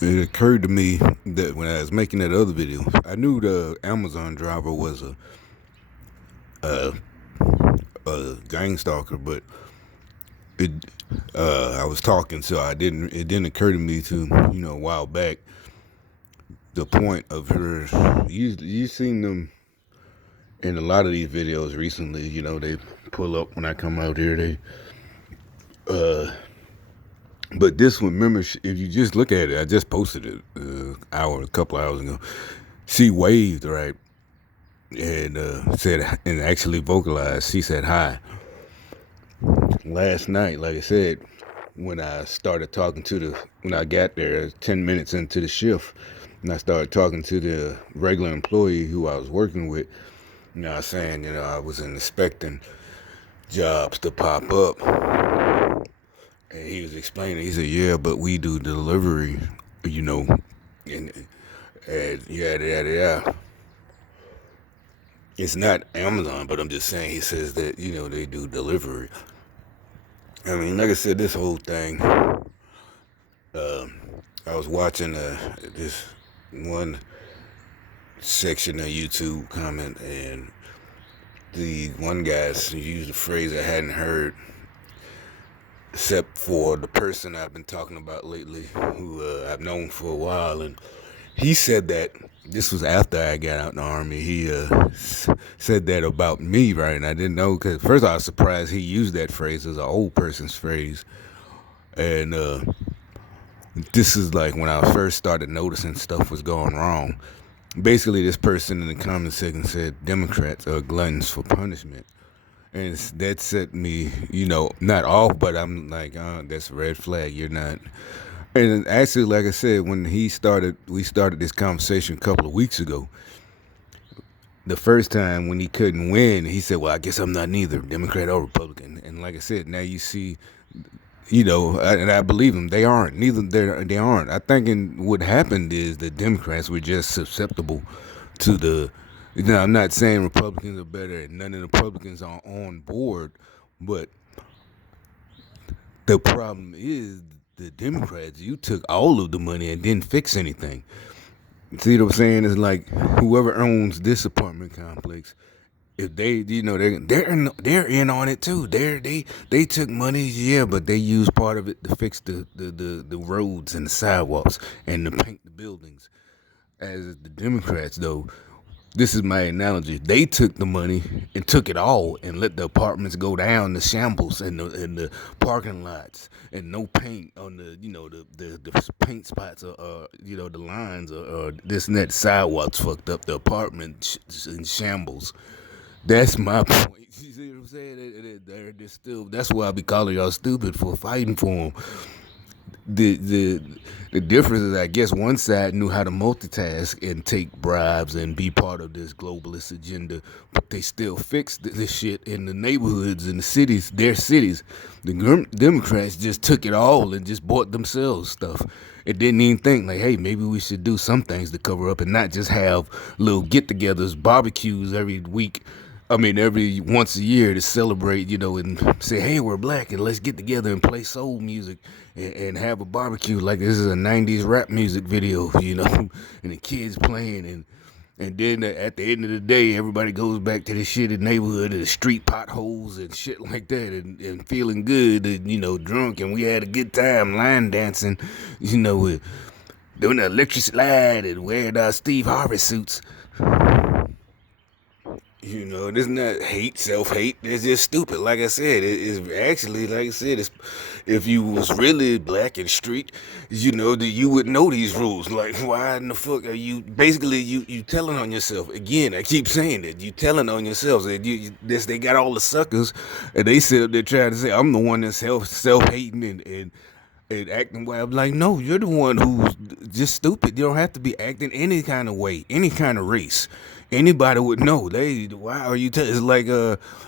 It occurred to me that when I was making that other video, I knew the Amazon driver was a gang stalker, but it I was talking, so I didn't. It didn't occur to me to a while back the point of her. You seen them in a lot of these videos recently. They pull up when I come out here. But this one, remember, if you just look at it, I just posted it a couple hours ago. She waved right and said and actually vocalized. She said hi. Last night, like I said, when I started talking to when I got there 10 minutes into the shift, and I started talking to the regular employee who I was working with, saying, I was expecting jobs to pop up. And he was explaining, he said, yeah, but we do delivery, you know, and yada, yada, yada. It's not Amazon, but I'm just saying, he says that, they do delivery. I mean, like I said, this whole thing, I was watching this one section of YouTube comment, and the one guy used a phrase I hadn't heard, except for the person I've been talking about lately, who I've known for a while, and he said that this was after I got out in the army. He said that about me, right? And I didn't know because first I was surprised he used that phrase as an old person's phrase, and this is like when I first started noticing stuff was going wrong. Basically, this person in the comment section said Democrats are gluttons for punishment. And that set me, not off, but I'm like, that's a red flag. You're not. And actually, like I said, when we started this conversation a couple of weeks ago. The first time when he couldn't win, he said, "Well, I guess I'm not neither Democrat or Republican." And like I said, now you see, and I believe him. They aren't. Neither they aren't. I think what happened is the Democrats were just susceptible to the. I'm not saying Republicans are better, and none of the Republicans are on board, but the problem is the Democrats. You took all of the money and didn't fix anything. See what I'm saying? It's like whoever owns this apartment complex, if they, they're in on it too. They took money, yeah, but they used part of it to fix the roads and the sidewalks and to paint the buildings. As the Democrats, though, this is my analogy. They took the money and took it all and let the apartments go down the shambles and the parking lots and no paint on the paint spots or the lines or this and that sidewalks fucked up the apartment in shambles. That's my point. You see what I'm saying? They're still. That's why I be calling y'all stupid for fighting for them. The difference is, I guess, one side knew how to multitask and take bribes and be part of this globalist agenda, but they still fixed this shit in the neighborhoods and the cities, their cities. The Democrats just took it all and just bought themselves stuff. It didn't even think like, hey, maybe we should do some things to cover up and not just have little get-togethers, barbecues every week. I mean, every once a year to celebrate, and say, hey, we're black and let's get together and play soul music and have a barbecue like this is a 90s rap music video, and the kids playing. And then at the end of the day, everybody goes back to the shitty neighborhood and the street potholes and shit like that and feeling good and, drunk. And we had a good time line dancing, with doing the electric slide and wearing our Steve Harvey suits. This is not hate, self-hate. It's just stupid. Like I said, it's actually, like I said, if you was really black and street, that you would know these rules. Like, why in the fuck are you, basically, you telling on yourself. Again, I keep saying that. You telling on yourselves. That they got all the suckers, and they sit up there trying to say, I'm the one that's self-hating and acting wild. I'm like, no, you're the one who's just stupid. You don't have to be acting any kind of way, any kind of race. Anybody would know. Why are you? It's like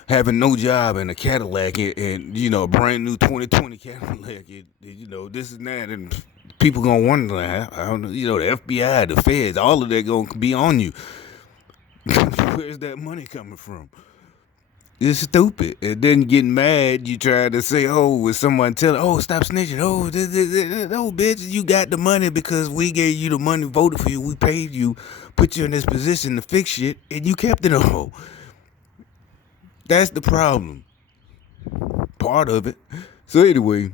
having no job and a Cadillac and a brand new 2020 Cadillac. This and that, and people gonna wonder. Like, I don't know. The FBI, the feds, all of that gonna be on you. Where's that money coming from? It's stupid. And then getting mad, you try to say, oh, with someone telling, oh, stop snitching. Oh, no, bitch, you got the money because we gave you the money, voted for you, we paid you, put you in this position to fix shit, and you kept it all. That's the problem. Part of it. So anyway,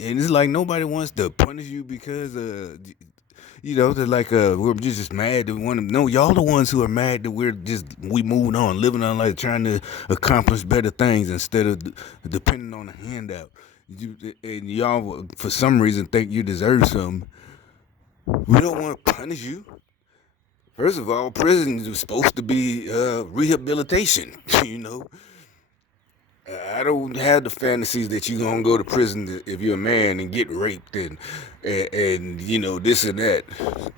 and it's like nobody wants to punish you because they're like we're just mad that we want to. No, y'all the ones who are mad that we moving on, living on life, trying to accomplish better things instead of depending on a handout. And y'all for some reason think you deserve something. We don't want to punish you. First of all, prison is supposed to be rehabilitation. You know, I don't have the fantasies that you're gonna go to prison if you're a man and get raped and this and that.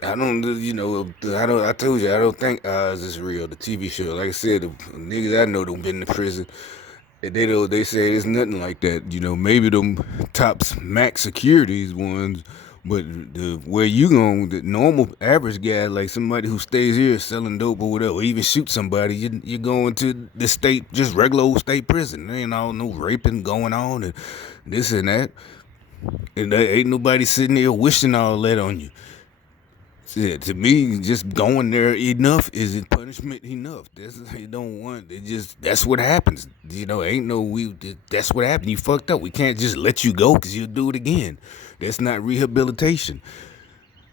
I don't I don't. I told you I don't think Oz is real. The TV show, like I said, the niggas I know don't been to prison. And they don't. They say it's nothing like that. Maybe them tops max securities ones, but where you going, the normal average guy, like somebody who stays here selling dope or whatever, or even shoot somebody, you're going to the state, just regular old state prison. There ain't all no raping going on and this and that, and there ain't nobody sitting there wishing all that on you. Yeah, to me, just going there enough is it punishment enough. That's you don't want. It just that's what happens. Ain't no we. That's what happened. You fucked up. We can't just let you go because you'll do it again. That's not rehabilitation.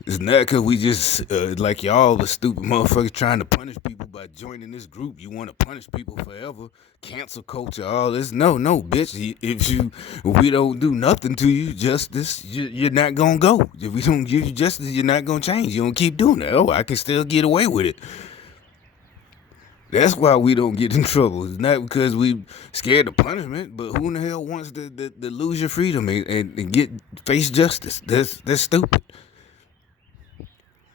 It's not because we just like y'all the stupid motherfuckers trying to punish people by joining this group. You want to punish people forever, cancel culture, all this. No, no, bitch. If we don't do nothing to you, justice, you're not gonna go. If we don't give you justice, you're not gonna change. You don't keep doing that. Oh, I can still get away with it. That's why we don't get in trouble. It's not because we scared of punishment, but who in the hell wants to lose your freedom and get face justice? That's stupid.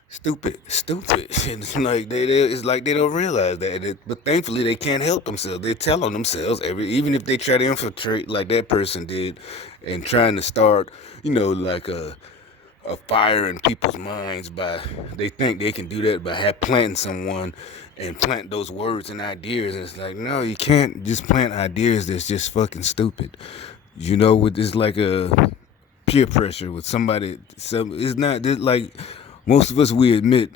Stupid. And it's like they don't realize that. But thankfully, they can't help themselves. They tell on themselves even if they try to infiltrate like that person did, and trying to start, like a fire in people's minds by they think they can do that by planting someone and plant those words and ideas. And it's like no, you can't just plant ideas that's just fucking stupid. With this like a peer pressure with somebody. It's not like most of us we admit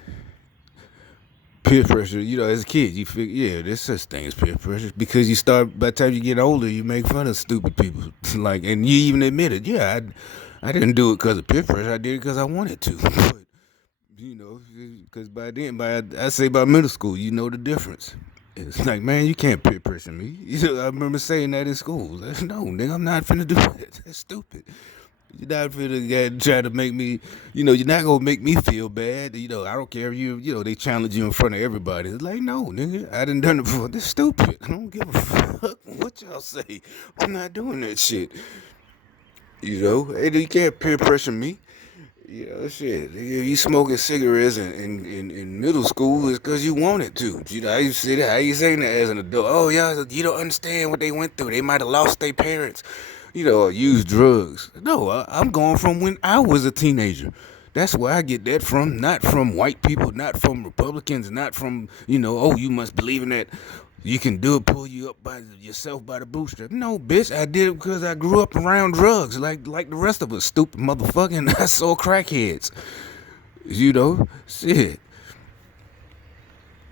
peer pressure. As a kid, you figure, yeah, there's such thing as peer pressure because you start. By the time you get older, you make fun of stupid people. And you even admit it. Yeah, I didn't do it because of peer pressure. I did it because I wanted to. But because I say by middle school, you know the difference. It's like, man, you can't peer pressure me. I remember saying that in school. No, nigga, I'm not finna do that. That's stupid. You're not finna try to make me, you're not gonna make me feel bad. I don't care if they challenge you in front of everybody. It's like, no, nigga, I done done it before. That's stupid. I don't give a fuck what y'all say. I'm not doing that shit. Hey, you can't peer pressure me. Shit. You smoking cigarettes in middle school is because you wanted to. How you say that? How you saying that as an adult? Oh, yeah, you don't understand what they went through. They might have lost their parents, or used drugs. No, I'm going from when I was a teenager. That's where I get that from. Not from white people, not from Republicans, not from, oh, you must believe in that. You can do it, pull you up by yourself by the bootstrap. No, bitch, I did it because I grew up around drugs, like the rest of us, stupid motherfucking. I saw crackheads, shit.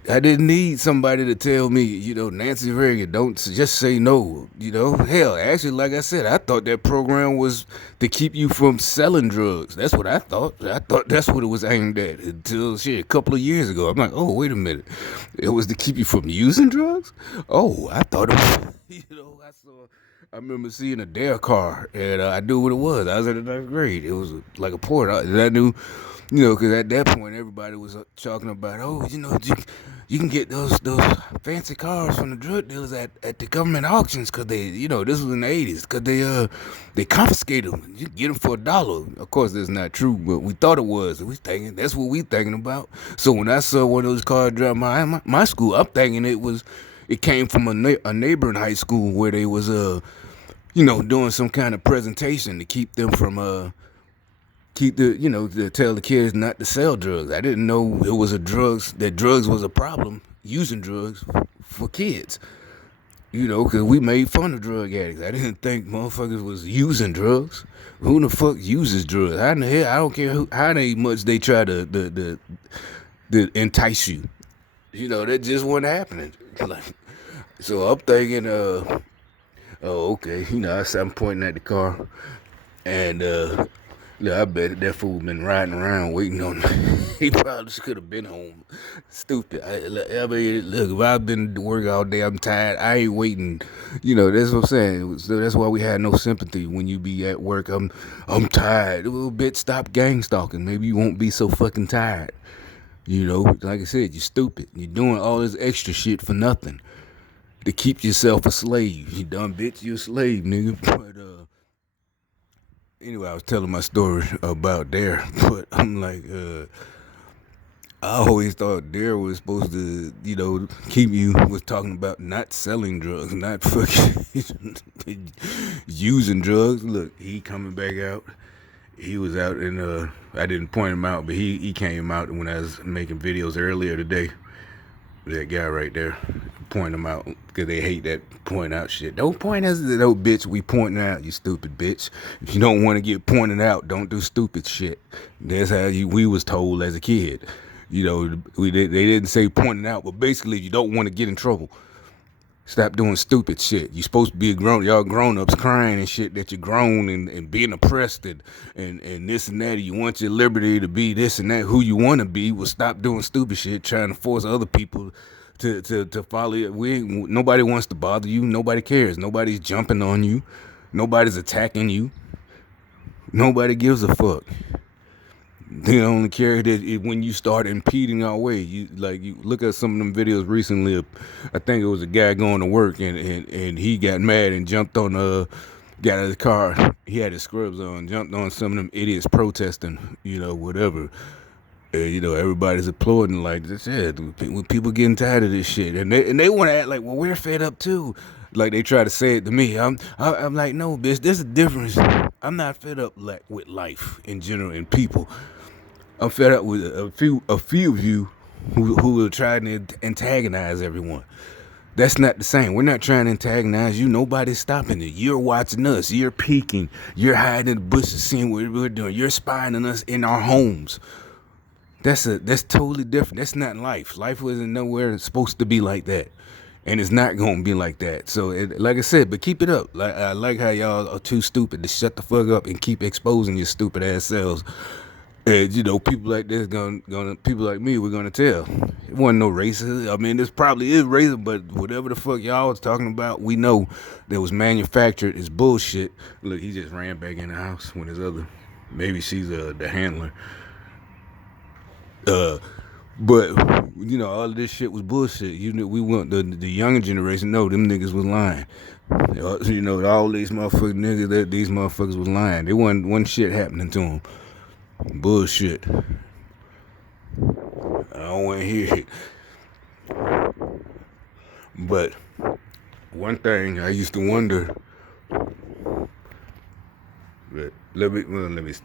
I didn't need somebody to tell me, Nancy Reagan, don't just say no. Hell, actually, like I said, I thought that program was to keep you from selling drugs. That's what I thought. I thought that's what it was aimed at until shit a couple of years ago. I'm like, oh, wait a minute, it was to keep you from using drugs. Oh, I thought it was, I remember seeing a dare car, and I knew what it was. I was in the ninth grade. It was like a port, and I knew, because at that point everybody was talking about, oh, you can get those fancy cars from the drug dealers at the government auctions because they, this was in the 80s, because they confiscate them. You can get them for $1. Of course, that's not true, but we thought it was. We thinking that's what we thinking about. So when I saw one of those cars drive my school, I'm thinking it came from a neighboring high school where they was doing some kind of presentation to keep them from to tell the kids not to sell drugs. I didn't know it was that drugs was a problem, using drugs for kids. You know, because we made fun of drug addicts. I didn't think motherfuckers was using drugs. Who the fuck uses drugs? How in the hell? I don't care how much they try to entice you. You know, that just wasn't happening. Like, so I'm thinking, oh, okay. You know, I'm pointing at the car, and yeah, I bet that fool been riding around waiting on. He probably could have been home. Stupid. I mean, look, if I've been to work all day, I'm tired. I ain't waiting. You know, that's what I'm saying. So that's why we had no sympathy when you be at work. I'm tired. A little bit. Stop gang stalking. Maybe you won't be so fucking tired. You know, like I said, you're stupid. You're doing all this extra shit for nothing to keep yourself a slave. You dumb bitch. You a slave, nigga. But anyway, I was telling my story about Dare, but I'm like, I always thought Dare was supposed to, you know, keep you, was talking about not selling drugs, not fucking using drugs. Look, he coming back out. He was out in, I didn't point him out, but he came out when I was making videos earlier today. That guy right there, point him out because they hate that point out shit. Don't point us at no bitch. We pointing out, you stupid bitch. If you don't want to get pointed out, don't do stupid shit. That's how we was told as a kid. You know, they didn't say pointing out, but basically, if you don't want to get in trouble, stop doing stupid shit. You supposed to be y'all grown ups crying and shit that you're grown and being oppressed and this and that. You want your liberty to be this and that, who you want to be. Well, stop doing stupid shit, trying to force other people to follow you. Nobody wants to bother you. Nobody cares. Nobody's jumping on you. Nobody's attacking you. Nobody gives a fuck. They only care that when you start impeding our way. You look at some of them videos recently. I think it was a guy going to work and he got mad and jumped on got out of the car. He had his scrubs on, jumped on some of them idiots protesting. You know, whatever. You know, everybody's applauding like this. Yeah, when people getting tired of this shit, and they want to act like, well, we're fed up too. Like they try to say it to me. I'm like, no, bitch. There's a difference. I'm not fed up like with life in general and people. I'm fed up with a few of you who are trying to antagonize everyone. That's not the same. We're not trying to antagonize you. Nobody's stopping it. You're watching us. You're peeking. You're hiding in the bushes, seeing what we're doing. You're spying on us in our homes. That's totally different. That's not life. Life wasn't nowhere supposed to be like that, and it's not gonna be like that. So, like I said, but keep it up. Like I like how y'all are too stupid to shut the fuck up and keep exposing your stupid ass selves. And you know, people like this gonna people like me, we're gonna tell. It wasn't no racist. I mean, this probably is racist, but whatever the fuck y'all was talking about, we know that was manufactured. It's bullshit. Look, he just ran back in the house when his other, maybe she's the handler. But you know, all of this shit was bullshit. You know, we want the younger generation. No, them niggas was lying. You know, all these motherfucking niggas that these motherfuckers was lying. They wasn't one shit happening to them. Bullshit. I don't want to hear it. But one thing I used to wonder. But let me stop.